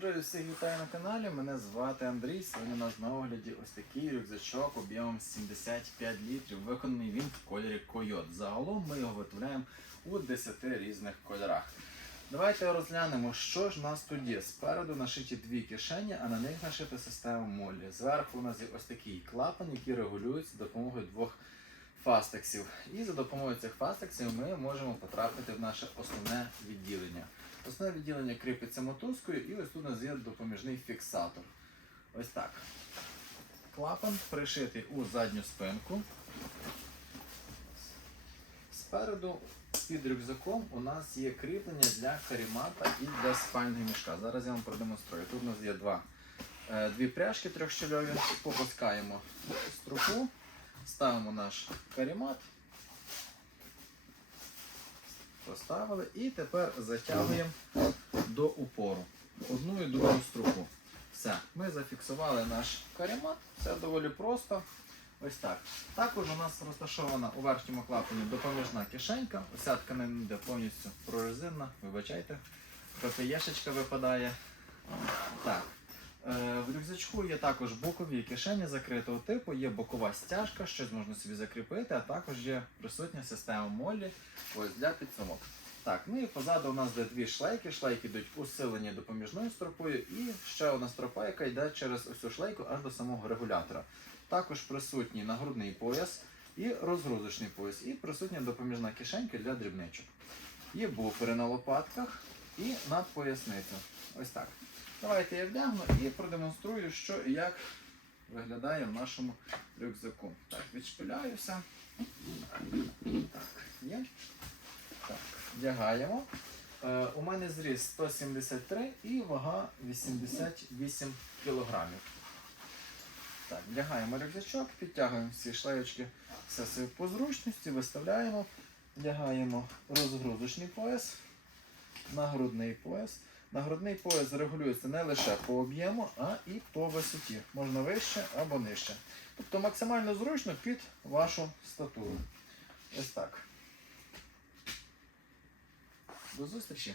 Друзі, всіх вітаю на каналі. Мене звати Андрій. Сьогодні у нас на огляді ось такий рюкзачок об'ємом 75 літрів. Виконаний він в кольорі койот. Загалом ми його виготовляємо у 10 різних кольорах. Давайте розглянемо, що ж у нас тут є. Спереду нашиті дві кишені, а на них нашита система молі. Зверху у нас є ось такий клапан, який регулюється допомогою двох фастексів. І за допомогою цих фастексів ми можемо потрапити в наше основне відділення. Основне відділення кріпиться мотузкою, і ось тут у нас є допоміжний фіксатор. Ось так. Клапан пришитий у задню спинку. Спереду під рюкзаком у нас є кріплення для карімата і для спального мішка. Зараз я вам продемонструю. Тут у нас є два, е, дві пряжки трьохщільові. Попускаємо струху, ставимо наш карімат. Поставили і тепер затягуємо до упору. Одну і другу струху. Все, ми зафіксували наш каремат, все доволі просто. Ось так. Також у нас розташована у верхньому клапані допоміжна кишенька. Ося тканина йде повністю прорезинна, вибачайте, трохи яшечка випадає. Так. Е, В рюкзачку є також бокові кишені закритого типу, є бокова стяжка, щось можна собі закріпити, а також є присутня система молі ось для підсумок. Так, ну і позаду у нас є дві шлейки. Шлейки йдуть усилені допоміжною стропою, і ще одна стропа, яка йде через ось шлейку аж до самого регулятора. Також присутній нагрудний пояс і розгрузочний пояс, і присутня допоміжна кишенька для дрібничок. Є буфери на лопатках і над поясницю. Ось так. Давайте я вдягну і продемонструю, що і як виглядає в нашому рюкзаку. Так, відшпиляюся. Так, є. Так, вдягаємо. Е, у мене зріс 173 і вага 88 кг. Так, вдягаємо рюкзачок, підтягуємо всі шлеєчки, все собі по зручності, виставляємо, вдягаємо розгрузочний пояс, нагрудний пояс. Нагрудний пояс регулюється не лише по об'єму, а і по висоті. Можна вище або нижче. Тобто максимально зручно під вашу статуру. Ось так. До зустрічі!